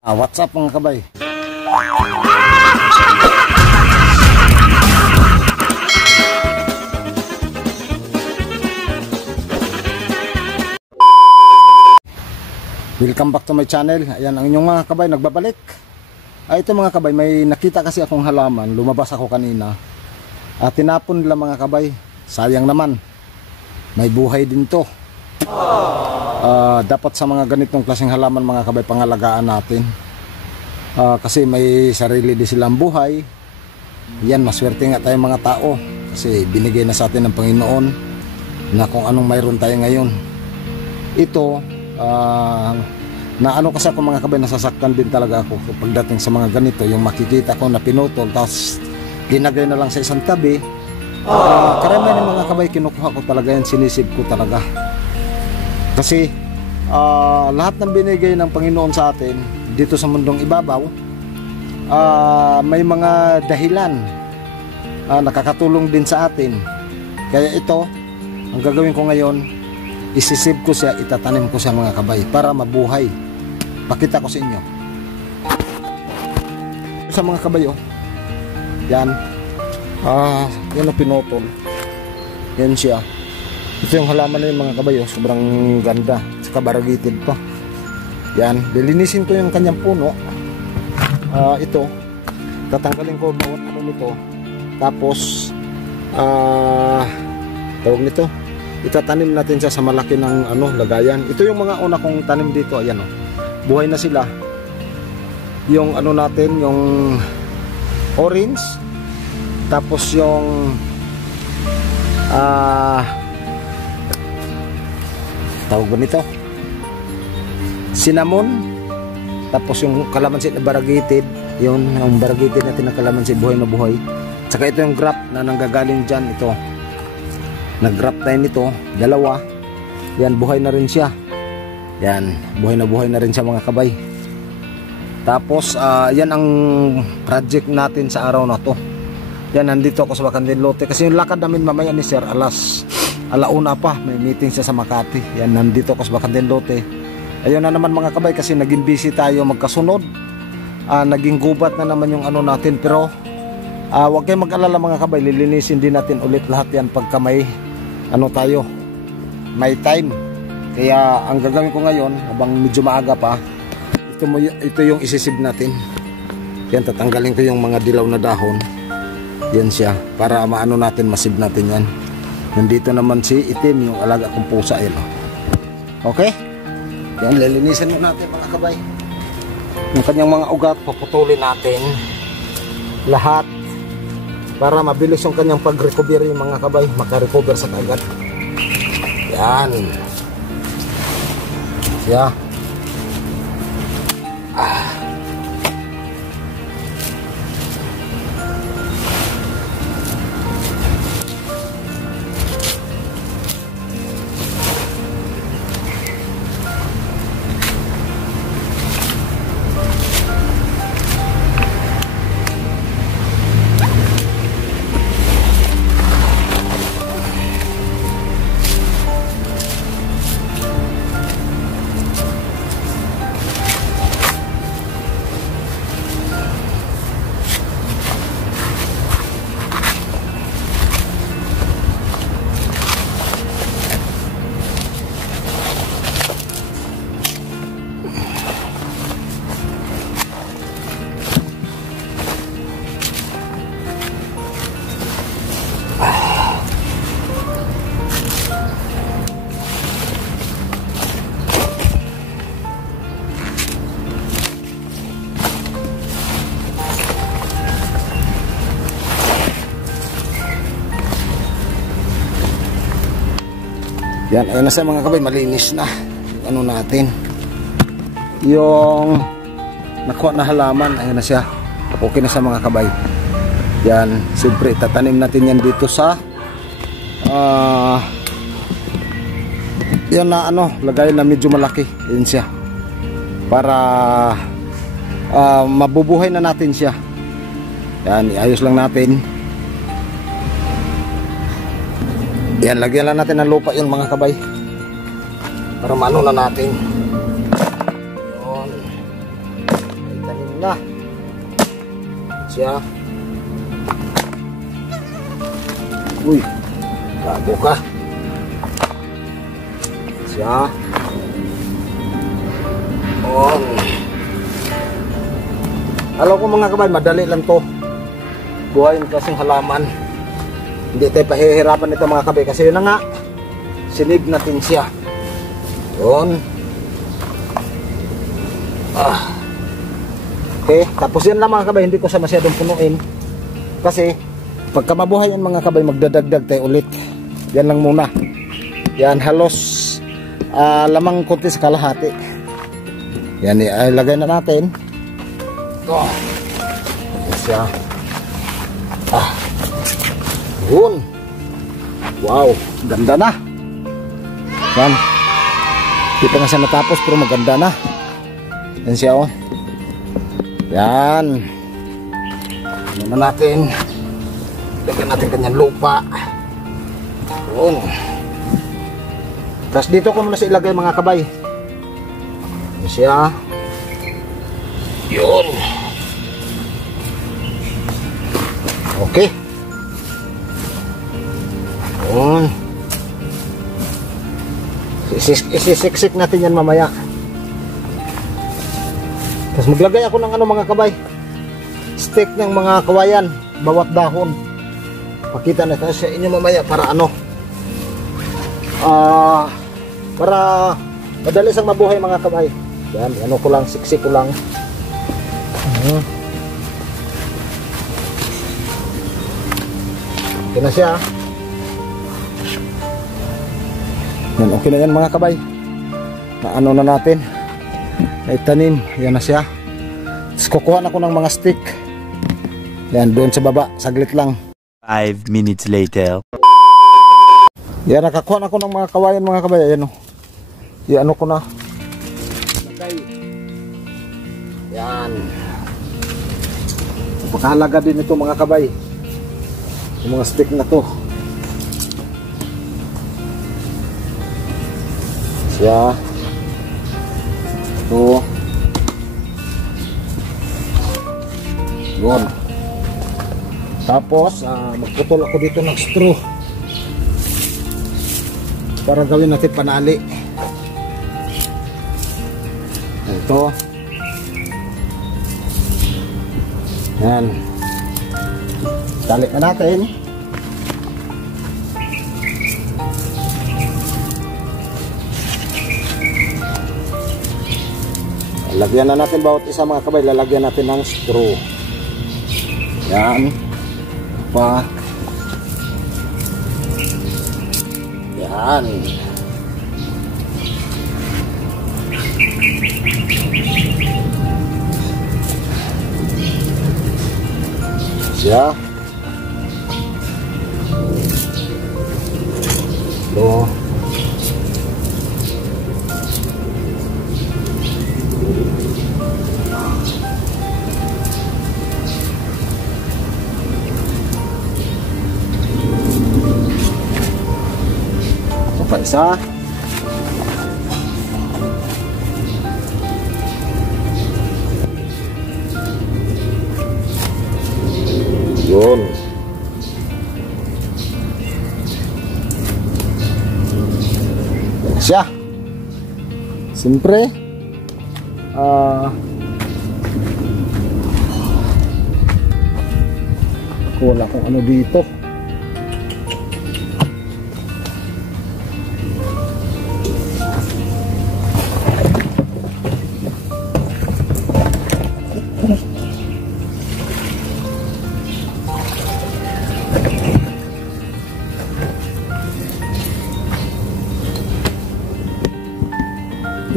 What's up mga kabay? Welcome back to my channel. Ayan ang inyong mga kabay, nagbabalik. Ito mga kabay, may nakita kasi akong halaman. Lumabas ako kanina. Tinapon nila mga kabay. Sayang naman. May buhay din to. Dapat sa mga ganitong klaseng halaman mga kabay, pangalagaan natin. Kasi may sarili din silang buhay. Yan, maswerte nga tayong mga tao. Kasi binigay na sa atin ng Panginoon na kung anong mayroon tayo ngayon. Ito, na ano kasi ako mga kabay, nasasaktan din talaga ako pagdating sa mga ganito, yung makikita ko na pinutol tapos linagay na lang sa isang tabi. Karamihan ng mga kabay, kinukuha ko talaga yan, sinisip ko talaga kasi lahat ng binigay ng Panginoon sa atin dito sa mundong ibabaw, may mga dahilan nakakatulong din sa atin. Kaya ito, ang gagawin ko ngayon, isisib ko siya, itatanim ko siya mga kabay para mabuhay. Pakita ko sa inyo sa mga kabay, yan, yan ang pinutol, yan siya. Ito yung halaman na yung mga kabay, sobrang ganda, saka baragitid pa. Yan, lilinisin ko yung kanyang puno. Ito, tatanggalin ko bawat ano nito, tapos tawag nito, itatanim natin siya sa malaki ng lagayan. Ito yung mga una kong tanim dito. Ayan, buhay na sila. Yung natin, yung orange, tapos yung tawag ba nito, cinnamon, tapos yung kalamansi na baragitid, yung baragitid natin na kalamansi, buhay na buhay. Saka ito yung grape na nanggagaling dyan. Ito, nag-grap tayo nito, dalawa. Yan, buhay na rin siya. Yan, buhay na rin siya mga kabay. Tapos yan ang project natin sa araw na to. Yan, nandito ako sa Bacandellote kasi yung lakad namin mamaya ni Sir alauna pa, may meeting siya sa Makati. Yan, nandito ako sa Bacandellote. Ayun na naman mga kabay, kasi naging busy tayo magkasunod. Naging gubat na naman yung natin, pero huwag kayong mag-alala mga kabay, lilinisin din natin ulit lahat yan pagka may tayo, may time. Kaya ang gagawin ko ngayon, habang medyo maaga pa, ito yung isisib natin. Yan, tatanggalin ko yung mga dilaw na dahon. Yan siya, para maano natin, masib natin yan. Nandito naman si Itim, yung alaga kong pusa. Yan, okay? Yan, lilinisin mo natin mga kabay. Yung kanyang mga ugat, puputulin natin lahat para mabilis yung kanyang pag-recover yung mga kabay, makarecover sa kagat. Yan. Siya. Yan, ayun na sa mga kabay, malinis na natin yung nakuha na halaman. Ayun na siya, okay na sa mga kabay. Yan, siyempre tatanim natin yan dito sa yan na lagay na medyo malaki. Ayun siya, para mabubuhay na natin siya. Yan, iayos lang natin. Yan, lagyan lang natin ng lupa yung mga kabay para maano na natin. Yun. na. Siya. Uy, bago ka. Siya. On. Alam ko mga kabay, madali lang to. Buhayin kasing halaman. Hindi tayo pahihirapan nito mga kabay kasi yun na nga. Sinig natin siya. Yun. Okay, tapos yan lang mga kabay, hindi ko siya masyadong punuin. Kasi pagka mabuhay yan mga kabay, magdadagdag tayo ulit. Yan lang muna. Yan, halos lamang kunti sa kalahati. Yan, ilagay na natin. Ito. Ito siya. Yun. Wow, ganda na. Yan. Di pa nga siya natapos pero maganda na. Yan siya oh. Yan. Yan na natin. Lagyan natin kanyang lupa. Yun. Tapos dito ko muna siya ilagay mga kabay. Yan siya. Yun. Okay. Yun. Isisiksik natin yan mamaya. Tapos maglagay ako ng ano mga kabay, stick ng mga kawayan, bawat dahon. Pakita na tayo sa inyo mamaya para ano, para madali sang mabuhay mga kabay. Yan, ano ko lang, siksik ko lang. Okay na siya. Yan, okay na yan mga kabay. Na ano na natin, naitanim. Yan na siya. Tapos kukuha na ko ng mga stick. Yan, doon sa baba, saglit lang. 5 minutes later. Yan, nakakuha na ko ng mga kawayan mga kabay. Ayan o. Yan, ano ko na. Okay. Yan. Pakahalaga din ito mga kabay. Yung mga stick na to. Siya. Ito. Yun. Tapos magputol ako dito ng straw para gawin natin panali. Ito. Yan. Tali na natin. Lalagyan na natin bawat isa mga kabay. Lalagyan natin ng straw. Yan. Pa. Yan. Siya. Ito. Pa isa. Yun. Siya. Siyempre wala kung ano dito.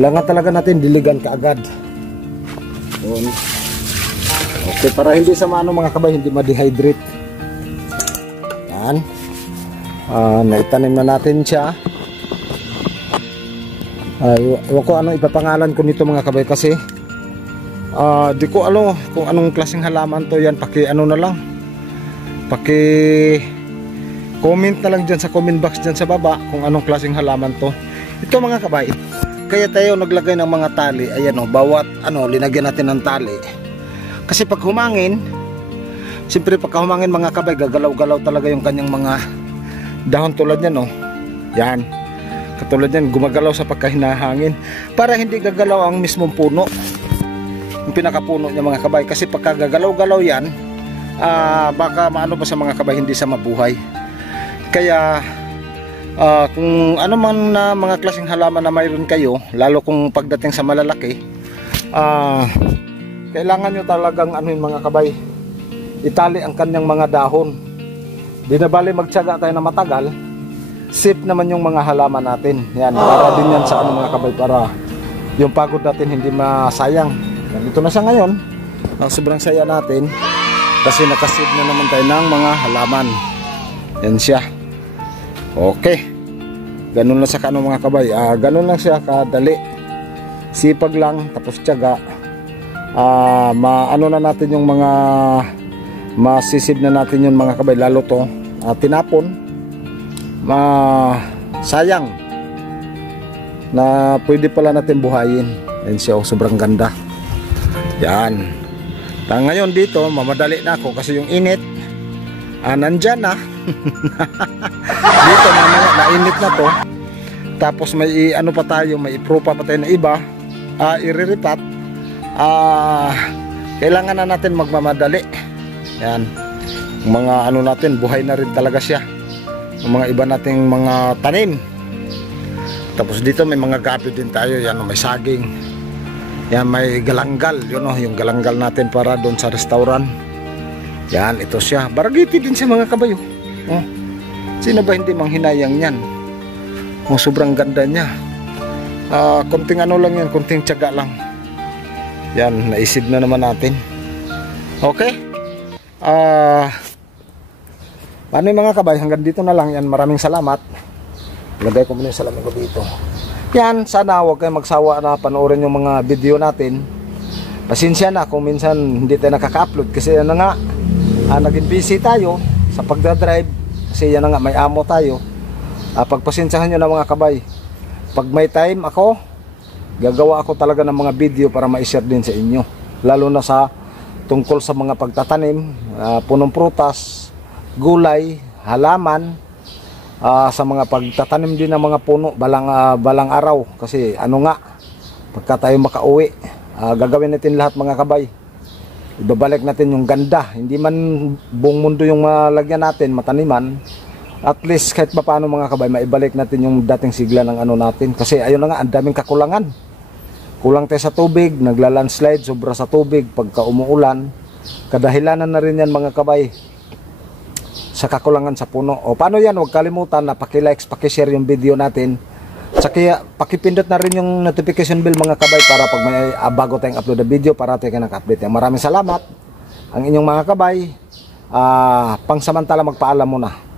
Kailangan talaga natin diligan kaagad. Yun. Okay, para hindi sa maano mga kabay, hindi ma-dehydrate. Yan. Naitanim na natin siya. Iwan ko ano ipapangalan ko nito mga kabay kasi di ko alam kung anong klaseng halaman to. Yan, paki ano na lang, paki comment na lang dyan sa comment box dyan sa baba kung anong klaseng halaman to. Ito mga kabay, kaya tayo naglagay ng mga tali. Ayan o, bawat ano linagyan natin ng tali Kasi pag humangin, siyempre pagka humangin mga kabay, gagalaw-galaw talaga yung kanyang mga dahon tulad yan, oh. Yan. Katulad yan, gumagalaw sa pagkahinahangin. Para hindi gagalaw ang mismong puno. Yung pinakapuno niya mga kabay. Kasi pagka gagalaw-galaw yan, baka maano pa sa mga kabay, hindi sa mabuhay. Kaya kung ano man na mga klaseng halaman na mayroon kayo, lalo kung pagdating sa malalaki, kailangan nyo talagang ano yung mga kabay, itali ang kanyang mga dahon. Di na bali magtiyaga tayo na matagal, safe naman yung mga halaman natin. Yan, para din yan sa ano mga kabay, para yung pagod natin hindi masayang. Yan, ito na siya ngayon. Sobrang saya natin kasi nakasave na naman tayo ng mga halaman. Yan siya. Okay, ganun lang sa kano mga kabay. Ganun lang siya kadali, sipag lang, tapos tiyaga. Maano na natin yung mga masisib na natin yung mga kabay, lalo to tinapon, sayang na pwede pala natin buhayin. Yan siya, sobrang ganda. Yan. Ngayon dito mamadali na ako kasi yung init nandyan na. Dito mamaya mainit na to, tapos may ano pa tayo, may ipropa pa tayo na iba, iriripat. Kailangan na natin magmamadali. Yan, mga ano natin, buhay na rin talaga siya, yung mga iba nating mga tanim. Tapos dito may mga gabi din tayo. Yan, may saging. Yan, may galanggal, yun o, yung galanggal natin para doon sa restaurant. Yan, ito siya, baragiti din siya mga kabayo. Sino ba hindi manghinayang yan? Sobrang ganda niya. Konting ano lang yan, konting tiyaga lang. Yan, naisip na naman natin. Okay, paano yung mga kabay, hanggang dito na lang yan. Maraming salamat. Lagay ko muna yung salamin ko dito. Yan, sana huwag kayong magsawa na panoorin yung mga video natin. Pasensya na kung minsan hindi tayo nakaka-upload kasi yan na nga, naging busy tayo sa pagdadrive. Kasi yan na nga, may amo tayo. Pagpasensyahan nyo na mga kabay, pag may time ako, gagawa ako talaga ng mga video para ma-share din sa inyo, lalo na sa tungkol sa mga pagtatanim, punong prutas, gulay, halaman, sa mga pagtatanim din ng mga puno balang araw. Kasi ano nga, pagka tayo makauwi, gagawin natin lahat mga kabay, ibabalik natin yung ganda. Hindi man buong mundo yung malagyan natin, mataniman, at least kahit pa paano mga kabay, maibalik natin yung dating sigla ng ano natin. Kasi ayun na nga, ang daming kakulangan. Kulang tayo sa tubig, nagla-landslide, sobra sa tubig pagka umuulan. Kadahilanan na rin yan mga kabay sa kakulangan sa puno. O paano yan, huwag kalimutan na paki-likes, paki-share yung video natin. Saka pakipindot na rin yung notification bell mga kabay para pag may bago tayong upload na video, para tayo nakaka-update. Maraming salamat. Ang inyong mga kabay, pangsamantala magpaalam muna.